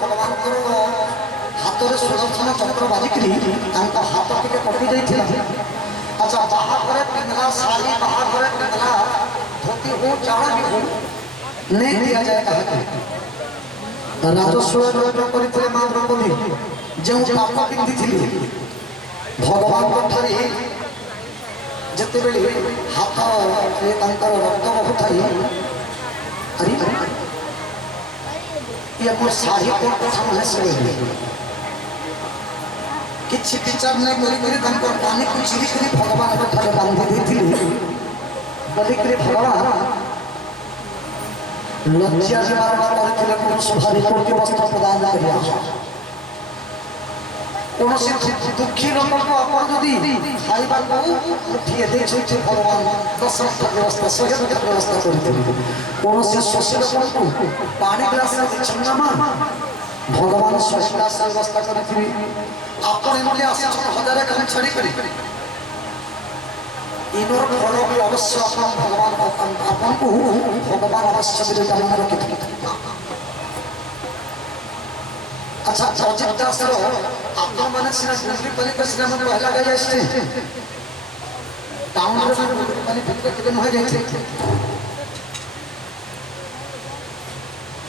ଭଗବାନଙ୍କର ହାତରେ ସୁଦର୍ଶନ ଚକ୍ର ବାଜିକିରି ତାଙ୍କ ହାତ ଟିକେ କଟି ଯାଇଥିଲା। ଆଚ୍ଛା, ବାହାଘରେ ପିନ୍ଧଲା ଶାଢ଼ୀ, ବାହାଘରେ ପିନ୍ଧଲା ଧୋତି ହଉ ଚାଳ ବି ହଉ ନେଇ ଦିଆଯାଏ କାହାକୁ। ରାଜସ୍ୱ ଗ୍ରହଣ କରିଥିଲେ ମା ଦ୍ରୌପଦୀ ଯେଉଁ କାମ ପିନ୍ଧିଥିଲେ ଭଗବାନଙ୍କ ଠାରେ ଯେତେବେଳେ ହାତରେ ତାଙ୍କର ରକ୍ତ ବହୁଥାଏ, ଆରେ ये मोर शाही कोन कथा में से किछि विचार नै करि करि तंकर पानी को चिरी करि भगवान को ठारे बांधि देथिले बलि करि भगवान लज्जा निवारण करथिले कोन सुधारी कोटि वस्त्र प्रदान करिया कोन से दुखी लोक को अपन जदी खाइबा को उठिए दे छै भगवान दशरथ व्यवस्था सहयोग व्यवस्था करथिले कोन से शोषित को पानी ग्लास रे छन्नमा भगवान सहयोग व्यवस्था करथिले अपन एमले आसे हजारे काम छड़ी करी इनोर फल भी अवश्य अपन भगवान अपन को भगवान अवश्य विदे कामना रखिथिले। अच्छा, अजित दास आपन माने सिना गुंडली पालिका सिना मन पहला गई आछे टाउन रे गुंडली पालिका केते न हो जाय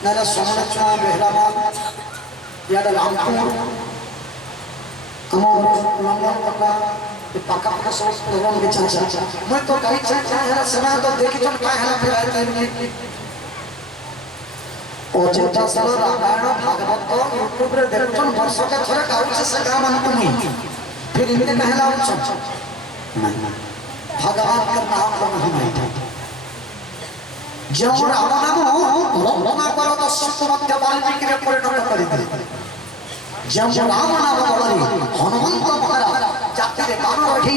नाला सोमनाथ बेहराबाद याद रामपुर अमर लंगन पका पाका पाका सब प्रोग्राम के चाचा मैं तो कहि चाचा है समय तो देखि चल काय हला फिर आए अजित दासर रामायण भागवत यूट्यूब रे देखछन वर्ष के थरे काउछ से गाम मन नहीं फिर इनके कहला उछ भगवान का नाम को नहीं था जो राम नाम रत्ना पर दशरथ मध्य वाल्मीकि रे परिणत करि दे जो राम नाम बलरी हनुमंत महाराज जाति रे कान रखी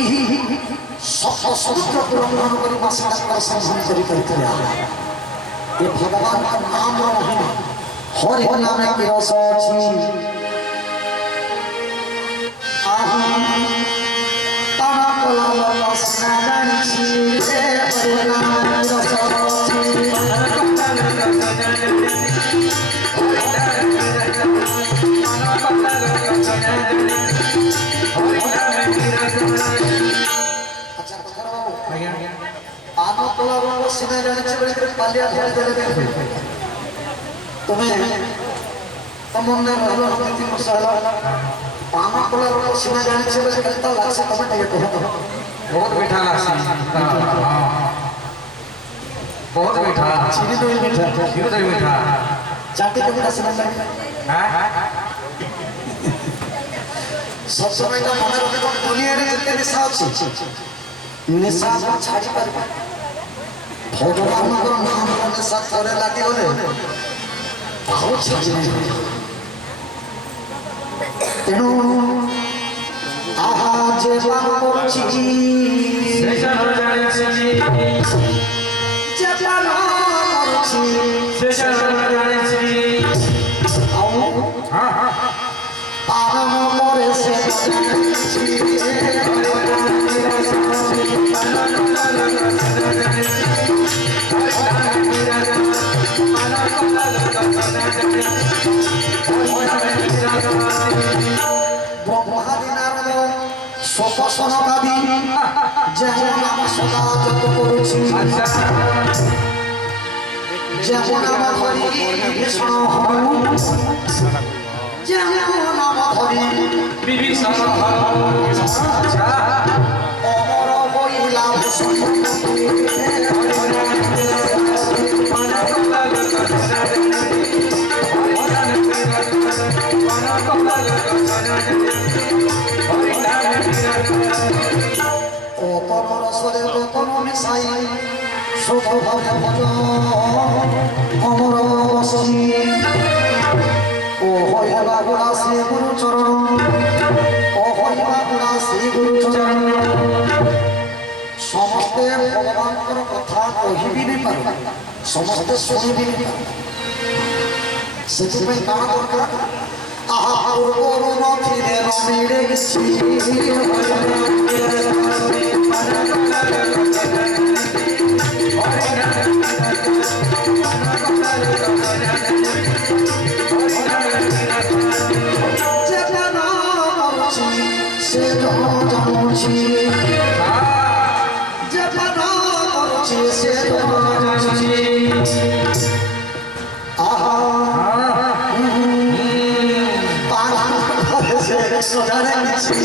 सब समुद्र पुरंदन करि मासा का संधान करि करथिले ये भगवान का नाम महिमा हर एक नाम में रस अछि ताना कोला लसना जानि रे हर नाम रस अछि अच्छा करो आज्ञा आनो कोला लसना जानि रे पालिया धरे धरे तुम्हें तमन्ना रहलो नती मसाला पामा कोला लसना जानि रे कहता लागसे तमे टिके कहो बहुत मीठा लागसी बहुत मीठा चीनी तो मीठा खीर तो मीठा चाटी के मीठा सुना हां सब समय का मन रखे तो दुनिया रे जते निशा अछि निशा छाड़ी पर भगवान को नाम करने साथ करे लागी होले बहुत छाड़ी तेनु आहा जे मान करछि से जन जाने जे मान करछि से जन जाने आओ हां हां पावन मोरे से ब्रह्मादि नारद सपसन गादी जेहो नाम सदा जप करूछि जेहो नाम धरि भीषण हनु जेहो नाम धरि विभीषण अमर होइला ओतन रसरे ओतन मिसाई शुभ भज भज अमर बसी ओ होइला गुड़ा श्री गुरु चरण ओ होइला गुड़ा श्री गुरु चरण समस्ते भगवान कथा कहि भी नहीं पार समस्ते सुनि भी नहीं पार सेथिପାଇଁ काण दरकार आहा पूर्वरु नथिले रमिरे किछि हरि জানিছি যে পানা করছে সে জানিছি আহা পানা করছে সোজা জানিছি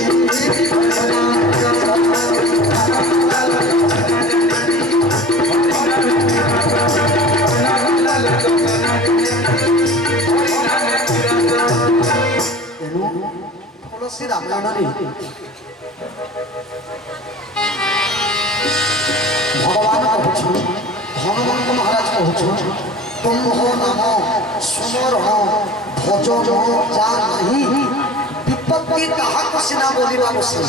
তুলসী রামায়ণে ভগবান কହୁছন হনুমন্ত মহারাজ কହୁছন তুম্ভ নাম সুমরণ ভজন যা নাহি বিপত্তি কাহাକୁ ସିନା ବୋଲିବା ବସେ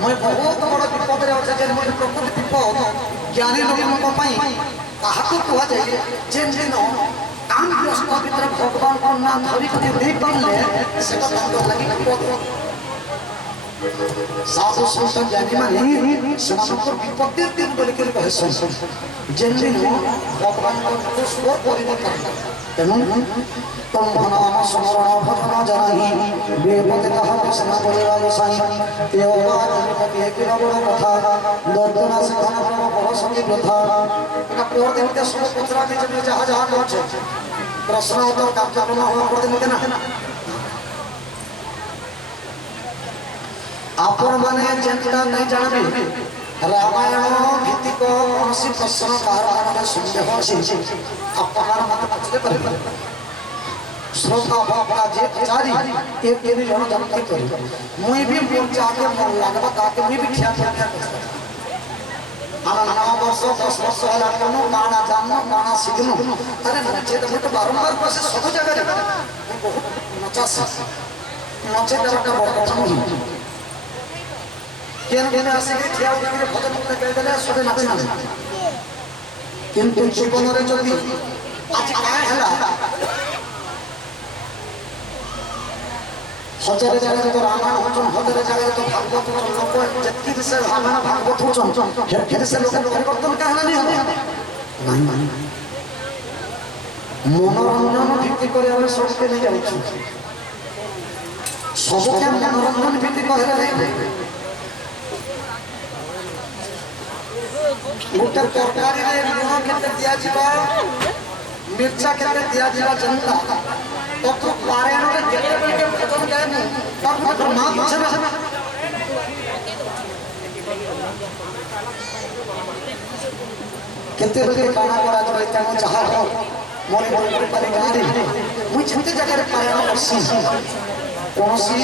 ମୁଁ ବହୁତ ବଡ଼ ବିପଦରେ ଅଛି ଯେ ମୁଁ ପ୍ରକୃତି ବିପଦ ଜ୍ଞାନୀ ଲୋକଙ୍କ ପାଇଁ କାହାକୁ କୁହାଯାଏ ଯେମିତି କାମଗ୍ରସ୍ତ ଭିତରେ ଭଗବାନଙ୍କ ନାଁ ଧରିକି ଦେଇପାରିଲେ ସେଟା ତାଙ୍କ ଲାଗି ବିପଦ साधु संत ज्ञानी माने सेमानकर विपत्ति दिन बोलिकर कहसन जेनदिन भगवान को स्वर परिने पाए तेनु तुम नाम स्मरण भजन जाहि बेपते कहा सेना परिवा गोसाई देववाद कवि एक बड़ कथा दर्दना से धन बड़ सती प्रथा एटा पोर देवते सब पचरा के जहा जहा कहछे प्रश्न उत्तर कार्यक्रम हो कर देते ना आपण माने जेंता नहीं जानबे रामायण भित्तिक कौनसी प्रश्न कार मन संदेह अछि आपनार मत पछले करे श्रोता बाबा जे आचारी एक के भी जन जानते करे मुई भी मोर जाके मन लागबा ताके मुई भी ख्याल कर आना 9 वर्ष 10 वर्ष होला कोनो काना जाननो काना सिखनो अरे नचे तो मत बारंबार पासे सब जगह बहुत नचास नचे तो बड़ कथा नहीं केन केन आसे के ठिया उठिके भजन मुक्ति कहि देले सोडे नाचे ना किंतु जीवन रे जदी आज काय हला हजार जगह तो रामायण होचन हजार जगह तो भागवत होचन लोक जत्ती से रामायण भागवत होचन हेर से लोक परिवर्तन का हला नहीं नहीं मनोरंजन भित्ति करे हम सबके नहीं जाउछु सबके मनोरंजन भित्ति कहले नहीं गोटे तरकारी रे लुण केते दिया जिबा मिर्चा केते दिया जिबा जनता तो पारे रे केते बेल के भजन गाय तब तो मां पूछे ना केते बेल के खाना करा जबे तनो चाहा हो मोरे मोरे पर गाड़ी मुई जते जगह रे पाया करसी कोनसी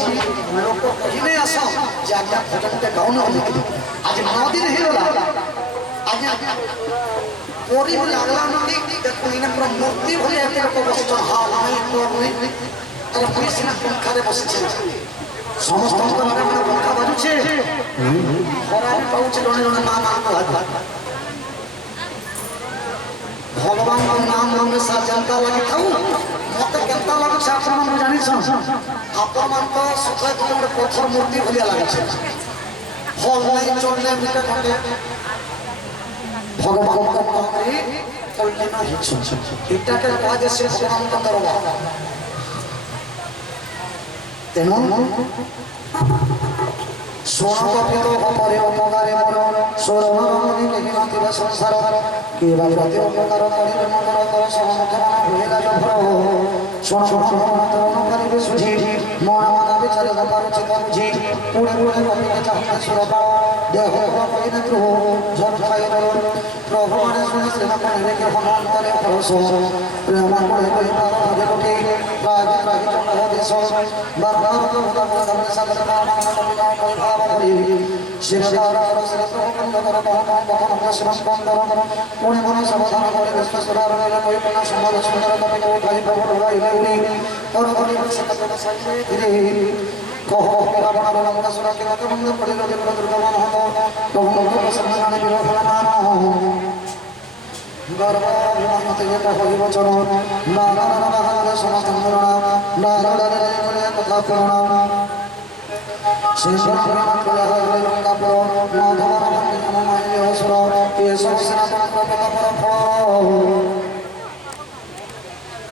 लोक कहिने आसो जाके भजन के गाउन आज 9 दिन ही होला आज पोरी लागला नदी देखो इने पूरा मूर्ति भली एते लोक बसछ हां नहीं तो नहीं अरे पुलिस ना पंखा रे बसछ समस्त को माने माने पंखा बाजुछे खरा भी पाउछ जने जने मां मां भगवान का नाम हमेशा जनता लगी थाउ मते केता लागु छ आपण मन जानि छ आपण मन को सफा तो पत्थर मूर्ति भलिया लागे छ हल नहीं चलने बिटे खटे भगवान का नाम रे कल्याण हिच एटा के काज से भगवान का दरबार तेनु सोना कपितो परे उपकारे मोर सोरमरमनि केहि नथिबा संसार केवल गति उपकार करिले मकर कर समथन होइला जभर सोना सोना करिबे सुझी मन मन विचार गपार चित बुझी पुणे पुणे कपिते चाहे सुरबा देह कइने द्रोह जन खाइरो प्रभु माने सुनि श्रीमा कने के हनुमान तले परसो प्रेम कोले कोइ पार भागे कोठी राज राज चंद देश बार तो होता धर्म सागर नाम कपिला कोइ भाव हरि शिरदार कर कंद कर कथन प्रश्न कंदर पुणे मन सावधान करे व्यस्त सुरार मेला कोइ पना समाज सुंदर कपि को भाई प्रभु भाई लेउनी और कोइ सकत साइले धीरे कहो रावण रावण सुरा के लक बंद पड़े लो दिन दुर्गमन हो कहो को सम्मान विरोध मान गर्व विमान ते कहो वचन नाना नाना समस्तरण नाना नाना कथा पुराण शेषन पुराण पुरा गंगा पुराण माधव राम नाम माय असुर ये सब सेना